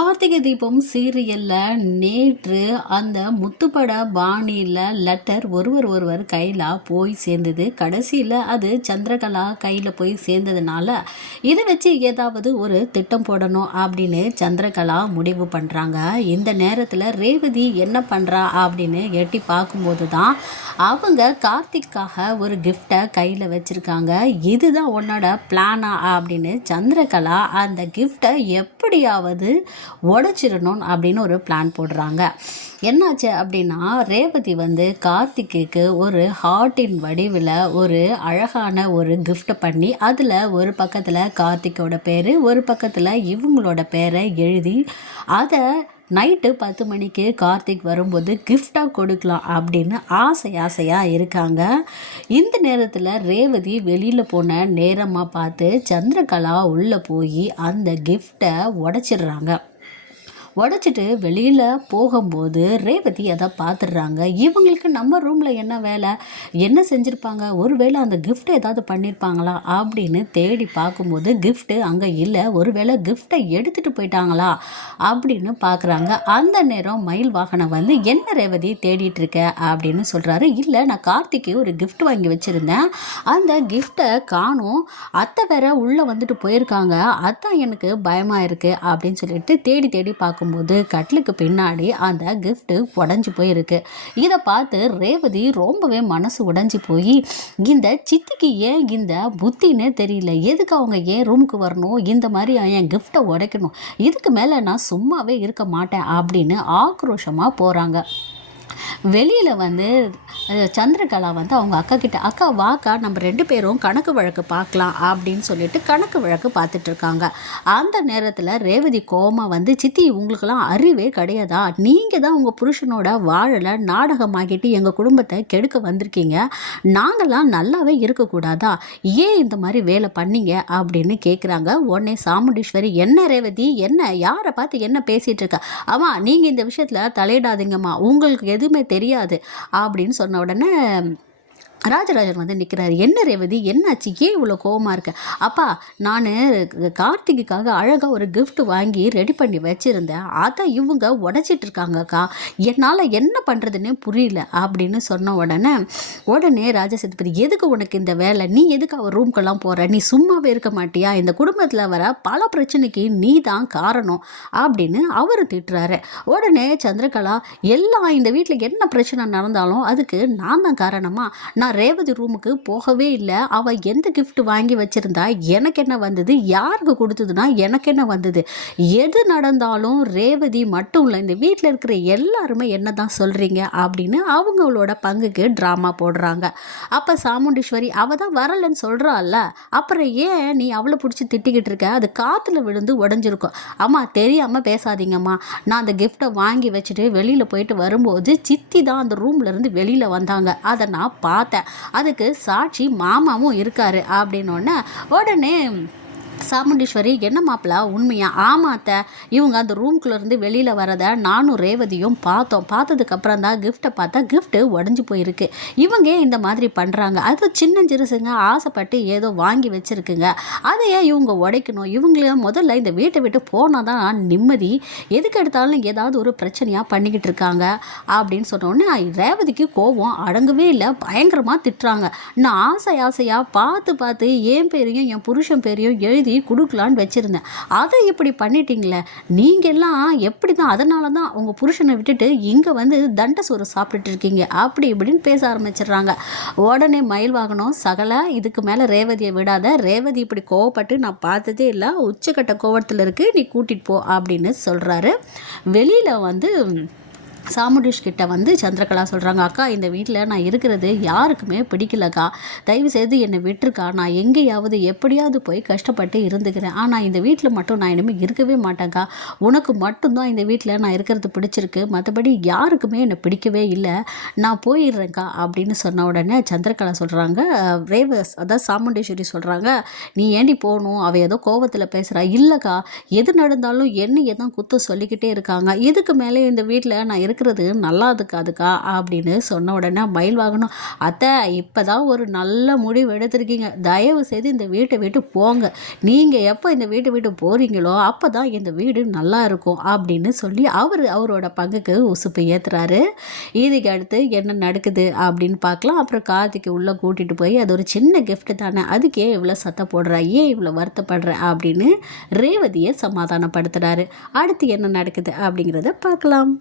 கார்த்திகை தீபம் சீரியலில் நேற்று அந்த முத்துப்பட பாணியில் லெட்டர் ஒருவர் ஒருவர் கையில் போய் சேர்ந்தது. கடைசியில் அது சந்திரகலா கையில் போய் சேர்ந்ததுனால இதை வச்சு ஏதாவது ஒரு திட்டம் போடணும் அப்படின்னு சந்திரகலா முடிவு பண்ணுறாங்க இந்த நேரத்தில் ரேவதி என்ன பண்ணுறா அப்படின்னு எட்டி பார்க்கும்போது தான் அவங்க கார்த்திக்காக ஒரு கிஃப்டை கையில் வச்சுருக்காங்க. இதுதான் உன்னோட பிளானா அப்படின்னு சந்திரகலா அந்த கிஃப்டை எப்படியாவது உடச்சிடணும் அப்படின்னு ஒரு பிளான் போடுறாங்க. என்னாச்சு அப்படின்னா ரேவதி வந்து கார்த்திகைக்கு ஒரு ஹார்ட்டின் வடிவில் ஒரு அழகான ஒரு கிஃப்ட் பண்ணி அதில் ஒரு பக்கத்தில் கார்த்திக்கோட பேர் ஒரு பக்கத்தில் இவங்களோட பேரை எழுதி அதை நைட்டு பத்து மணிக்கு கார்த்திக் வரும்போது கிஃப்டாக கொடுக்கலாம் அப்படின்னு ஆசை ஆசையாக இருக்காங்க. இந்த நேரத்தில் ரேவதி வெளியில் போன நேரமாக பார்த்து சந்திரகலா உள்ளே போய் அந்த கிஃப்டை உடச்சிடுறாங்க. உடச்சிட்டு வெளியில் போகும்போது ரேவதி அதை பார்த்துடுறாங்க இவங்களுக்கு நம்ம ரூமில் என்ன வேலை? என்ன செஞ்சுருப்பாங்க? ஒருவேளை அந்த கிஃப்ட் ஏதாவது பண்ணியிருப்பாங்களா அப்படின்னு தேடி பார்க்கும்போது கிஃப்ட்டு அங்கே இல்லை. ஒருவேளை கிஃப்ட்டை எடுத்துகிட்டு போயிட்டாங்களா? அப்படின்னு பார்க்குறாங்க அந்த நேரம் மயில் வாகனம் வந்து என்ன ரேவதி தேடிட்டு இருக்க? அப்படின்னு சொல்கிறாரு இல்லை நான் கார்த்திக்கு ஒரு கிஃப்ட் வாங்கி வச்சுருந்தேன். அந்த கிஃப்ட்டை காணும். அத்தை வேற உள்ளே வந்துட்டு போயிருக்காங்க. அதான் எனக்கு பயமாக இருக்குது அப்படின்னு சொல்லிட்டு தேடி தேடி பார்க்கும்போது கட்டிலுக்கு பின்னாடி அந்த கிஃப்ட்டு உடஞ்சி போயிருக்கு. இதை பார்த்து ரேவதி ரொம்பவே மனசு உடஞ்சி போய் இந்த சித்திக்கு ஏன் இந்த புத்தின்னே தெரியல எதுக்கு அவங்க ஏன் ரூமுக்கு வரணும் இந்த மாதிரி என் கிஃப்ட்டை உடைக்கணும் இதுக்கு மேலே நான் சும்மாவே இருக்க மாட்டேன் அப்படின்னு ஆக்ரோஷமாக போகிறாங்க வெளியில் வந்து சந்திரகலா வந்து அவங்க அக்கா கிட்ட அக்கா வாக்கா நம்ம ரெண்டு பேரும் கணக்கு வழக்கு பார்க்கலாம் அப்படின்னு சொல்லிட்டு கணக்கு வழக்கு பார்த்துட்டு இருக்காங்க. அந்த நேரத்தில் ரேவதி கோமா வந்து சித்தி உங்களுக்கெல்லாம் அறிவே கிடையாதா? நீங்கள் தான் உங்கள் புருஷனோட வாழலை நாடகமாகிட்டு எங்கள் குடும்பத்தை கெடுக்க வந்திருக்கீங்க. நாங்கள்லாம் நல்லாவே இருக்கக்கூடாதா? ஏன் இந்த மாதிரி வேலை பண்ணீங்க? அப்படின்னு கேட்குறாங்க உடனே சாமுண்டீஸ்வரி என்ன ரேவதி? என்ன? யாரை பார்த்து என்ன பேசிகிட்டு இருக்க? ஆமாம் நீங்கள் இந்த விஷயத்தில் தலையிடாதீங்கம்மா. உங்களுக்கு எதுவுமே தெரியாது அப்படின்னு சொன்ன உடனே ராஜராஜன் வந்து நிற்கிறாரு என்ன ரேவதி? என்னாச்சு ஏன் இவ்வளோ கோவமாக இருக்க? அப்பா நான் கார்த்திக்குக்காக அழகாக ஒரு கிஃப்ட் வாங்கி ரெடி பண்ணி வச்சுருந்தேன். அதை இவங்க உடச்சிட்டு இருக்காங்கக்கா. என்னால் என்ன பண்ணுறதுன்னே புரியல அப்படின்னு சொன்ன உடனே உடனே ராஜசேதுபதி எதுக்கு உனக்கு இந்த வேலை? நீ எதுக்கு அவர் ரூம்க்கெல்லாம் போகிற நீ சும்மாவே இருக்க மாட்டியா? இந்த குடும்பத்தில் வர பல பிரச்சனைக்கு நீ தான் காரணம் அப்படின்னு அவர் திட்டுறாரு. உடனே சந்திரகலா எல்லாம் இந்த வீட்டில் என்ன பிரச்சனை நடந்தாலும் அதுக்கு நான் தான் காரணமாக நான் ரேவதி ரூமுக்கு போகவே இல்லை. அவள் எந்த கிஃப்ட் வாங்கி வச்சிருந்தா எனக்கு என்ன வந்தது? யாருக்கு கொடுத்ததுன்னா எனக்கு என்ன வந்தது? எது நடந்தாலும் ரேவதி மட்டும் இல்லை இந்த வீட்டில் இருக்கிற எல்லாருமே என்ன தான் சொல்கிறீங்க அப்படின்னு அவங்களோட பங்குக்கு ட்ராமா போடுறாங்க. அப்போ சாமுண்டீஸ்வரி அவள் தான் வரலைன்னு சொல்கிறாள்ல அப்புறம் ஏன் நீ அவளை பிடிச்சி திட்டிக்கிட்டு இருக்க? அது காற்றுல விழுந்து உடஞ்சிருக்கும். அம்மா தெரியாமல் பேசாதீங்கம்மா. நான் அந்த கிஃப்ட்டை வாங்கி வச்சுட்டு வெளியில் போயிட்டு வரும்போது சித்தி தான் அந்த ரூம்லேருந்து வெளியில் வந்தாங்க. அதை நான் பார்த்தேன். அதுக்கு சாட்சி மாமாவும் இருக்காரு அப்படின்னோடனே உடனே சாமுண்டீஸ்வரி என்ன மாப்பிளா? உண்மையா? ஆமாத்த. இவங்க அந்த ரூம்குள்ளேருந்து வெளியில் வரதை நானும் ரேவதியும் பார்த்தோம். பார்த்ததுக்கப்புறம் தான் கிஃப்ட்டை பார்த்தா கிஃப்ட்டு உடஞ்சி போயிருக்கு. இவங்க ஏன் இந்த மாதிரி பண்ணுறாங்க அது சின்ன சிறுசுங்க ஆசைப்பட்டு ஏதோ வாங்கி வச்சுருக்குங்க. அதை ஏன் இவங்க உடைக்கணும்? இவங்கள முதல்ல இந்த வீட்டை விட்டு போனால் தான் நிம்மதி. எதுக்கு எடுத்தாலும் ஏதாவது ஒரு பிரச்சனையாக பண்ணிக்கிட்டு இருக்காங்க. அப்படின்னு சொன்னோடனே ரேவதிக்கு கோபம் அடங்கவே இல்லை. பயங்கரமாக திட்டுறாங்க. நான் ஆசை ஆசையாக பார்த்து பார்த்து என் பேரையும் என் புருஷன் பேரையும் எழுதி கொடுக்கலான்னு வச்சுருந்தேன். அதை இப்படி பண்ணிட்டீங்களே? நீங்கள்லாம் எப்படி தான் அதனால தான் உங்கள் புருஷனை விட்டுட்டு இங்கே வந்து தண்ட சோறு சாப்பிட்டுட்டு இருக்கீங்க. அப்படி இப்படின்னு பேச ஆரம்பிச்சிடுறாங்க. உடனே மயில் வாகனம் சகல இதுக்கு மேலே ரேவதியை விடாத. ரேவதி இப்படி கோவப்பட்டு நான் பார்த்ததே இல்லை. உச்சக்கட்ட கோவத்தில் இருக்குது நீ கூட்டிகிட்டு போ. அப்படின்னு சொல்கிறாரு வெளியில் வந்து சாமுண்டீஷ் கிட்ட வந்து சந்திரகலா சொல்கிறாங்க அக்கா இந்த வீட்டில் நான் இருக்கிறது யாருக்குமே பிடிக்கலக்கா. தயவு செய்து என்னை விட்டுருக்கா. நான் எங்கேயாவது எப்படியாவது போய் கஷ்டப்பட்டு இருந்துக்கிறேன். ஆனால் இந்த வீட்டில் மட்டும் நான் இனிமேல் இருக்கவே மாட்டேங்க்கா உனக்கு மட்டும்தான் இந்த வீட்டில் நான் இருக்கிறது பிடிச்சிருக்கு. மற்றபடி யாருக்குமே என்னை பிடிக்கவே இல்லை. நான் போயிடுறேங்க்கா அப்படின்னு சொன்ன உடனே சந்திரகலா சொல்கிறாங்க ரேவஸ் அதான் சாமுண்டேஸ்வரி சொல்கிறாங்க நீ ஏண்டி போகணும்? அவள் ஏதோ கோவத்தில் பேசுகிறா இல்லைக்கா எது நடந்தாலும் என்னையே தான் குத்து சொல்லிக்கிட்டே இருக்காங்க. இதுக்கு மேலே இந்த வீட்டில் நான் இருக்கிறது நல்லா இருக்காதுக்கா அப்படின்னு சொன்ன உடனே மயில் வாங்கணும் அத்தை இப்போ தான் ஒரு நல்ல முடிவு எடுத்திருக்கீங்க. தயவு செய்து இந்த வீட்டை விட்டு போங்க. நீங்கள் எப்போ இந்த வீட்டை விட்டு போகிறீங்களோ அப்போ தான் இந்த வீடு நல்லா இருக்கும் அப்படின்னு சொல்லி அவர் அவரோட பங்குக்கு உசுப்பு ஏற்றுறாரு இதுக்கு அடுத்து என்ன நடக்குது அப்படின்னு பார்க்கலாம். அப்புறம் கார்த்திக்கு உள்ளே கூட்டிகிட்டு போய் அது ஒரு சின்ன கிஃப்ட் தானே அதுக்கே இவ்வளோ சத்தம் போடுறா ஏன் இவ்வளோ வருத்தப்படுற? அப்படின்னு ரேவதியை சமாதானப்படுத்துகிறாரு அடுத்து என்ன நடக்குது அப்படிங்கிறத பார்க்கலாம்.